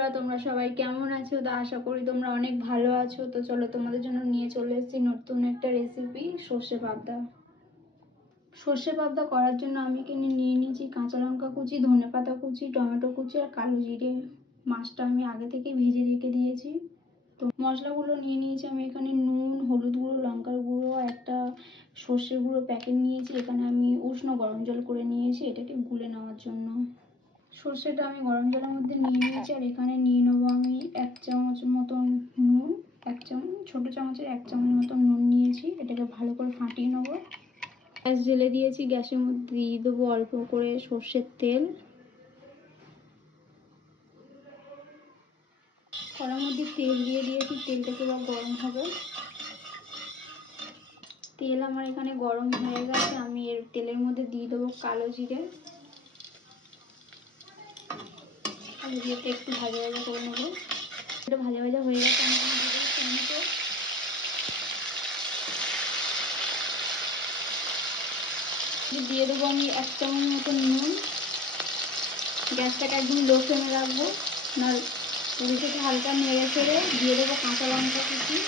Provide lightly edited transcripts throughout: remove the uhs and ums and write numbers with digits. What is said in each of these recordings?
বন্ধুরা, তোমরা সবাই কেমন আছো? তো আশা করি তোমরা অনেক ভালো আছো। তো চলো, তোমাদের জন্য নিয়ে চলে এসেছি নতুন একটা রেসিপি, সর্ষে পাবদা। সর্ষে পাবদা করার জন্য আমি এখানে নিয়ে নিয়েছি কাঁচা লঙ্কা কুচি, ধনেপাতা কুচি, টমেটো কুচি আর কালো জিরে। মাছটা আমি আগে থেকেই ভেজে রেখে দিয়েছি। তো মশলাগুলো নিয়ে নিয়েছি আমি এখানে নুন, হলুদ গুঁড়ো, লঙ্কার গুঁড়ো, একটা সর্ষে গুঁড়ো প্যাকেট নিয়েছি। এখানে আমি উষ্ণ গরম জল করে নিয়েছি এটাকে গুলে নেওয়ার জন্য। সর্ষেটা আমি গরম জলের মধ্যে নিয়ে নিয়েছি। আর এখানে নিয়ে নেবো আমি 1 চামচ মতন নুন, ছোটো চামচের 1 চামচ মতন নুন নিয়েছি। এটাকে ভালো করে ফাটিয়ে নেবো। গ্যাস জ্বেলে দিয়েছি, গ্যাসের মধ্যে দিয়ে দেবো অল্প করে সর্ষের তেল। কড়ার মধ্যে তেল দিয়ে দিয়েছি, তেলটাকে এবার গরম হবে। তেল আমার এখানে গরম হয়ে গেছে, আমি এর তেলের মধ্যে দিয়ে দেবো কালো জিরে। কালো জিরেটা একটু ভাজা ভাজা করে নেবো। এটা ভাজা ভাজা হয়ে গেছে, আমি দিয়ে দেবো আমি 1 চামচ মতন নুন। গ্যাসটাকে একদম লো ফ্লেমে রাখবো, না উল্টেতে হালকা নেড়ে ফেড়ে দিয়ে দেবো কাঁচা লঙ্কা কুচি।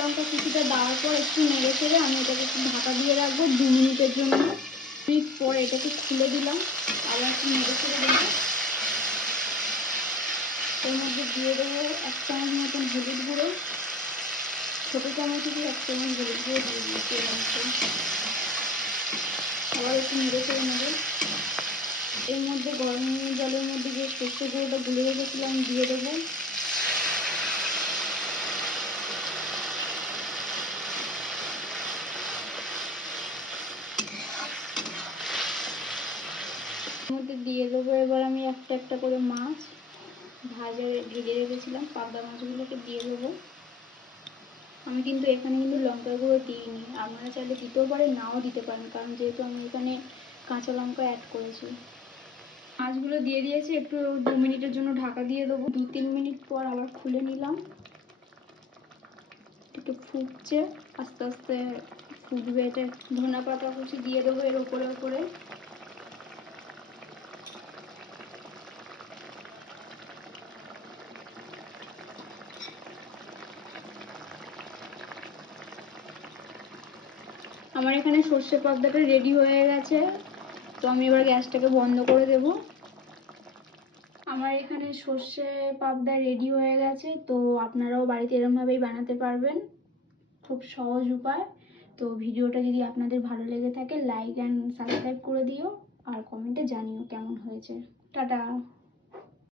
লঙ্কা কুচিটা দেওয়ার পর একটু নেড়ে ফেড়ে আমি এটাকে একটু ঢাকা দিয়ে রাখবো 2 মিনিটের জন্য। 2 মিনিট পর এটাকে খুলে দিলাম, আবার একটু নেড়ে ফেড়ে দেবো। এর মধ্যে দিয়ে দেবো 1 চামচ মতন হলুদ গুঁড়ো, ছোটো চামচ থেকে 1 চামচ হলুদ গুঁড়ো দিয়ে দিয়েছি। আবার একটু নেড়ে ফেড়ে নেবো। এর মধ্যে গরম জলের মধ্যে যে সর্ষে গুঁড়োটা গুলে রেখেছিলাম দিয়ে দেবো। মধ্যে দিয়ে দেবো এবার আমি একটা একটা করে মাছ ভেজে রেখেছিলাম, পাবদা মাছগুলোকে দিয়ে দেবো। আমি কিন্তু এখানে লঙ্কার গুঁড়ো দিইনি, আপনারা চাইলে দিতেও পারেন, নাও দিতে পারেন, কারণ যেহেতু আমি এখানে কাঁচা লঙ্কা অ্যাড করেছি। মাছগুলো দিয়ে দিয়েছি, একটু 2 মিনিটের জন্য ঢাকা দিয়ে দেবো। 2-3 মিনিট পর আবার খুলে নিলাম। একটু ফুটছে, আস্তে আস্তে ফুটবে। এটা ধনেপাতা কুচি দিয়ে দেবো এর ওপরে। আমার এখানে সর্ষে পাবদাটা রেডি হয়ে গেছে, তো আমি এবার গ্যাসটাকে বন্ধ করে দেব। আমার এখানে সর্ষে পাবদা রেডি হয়ে গেছে, তো আপনারাও বাড়িতে এরকমভাবেই বানাতে পারবেন, খুব সহজ উপায়। তো ভিডিওটা যদি আপনাদের ভালো লেগে থাকে লাইক অ্যান্ড সাবস্ক্রাইব করে দিও, আর কমেন্টে জানিও কেমন হয়েছে। টাটা।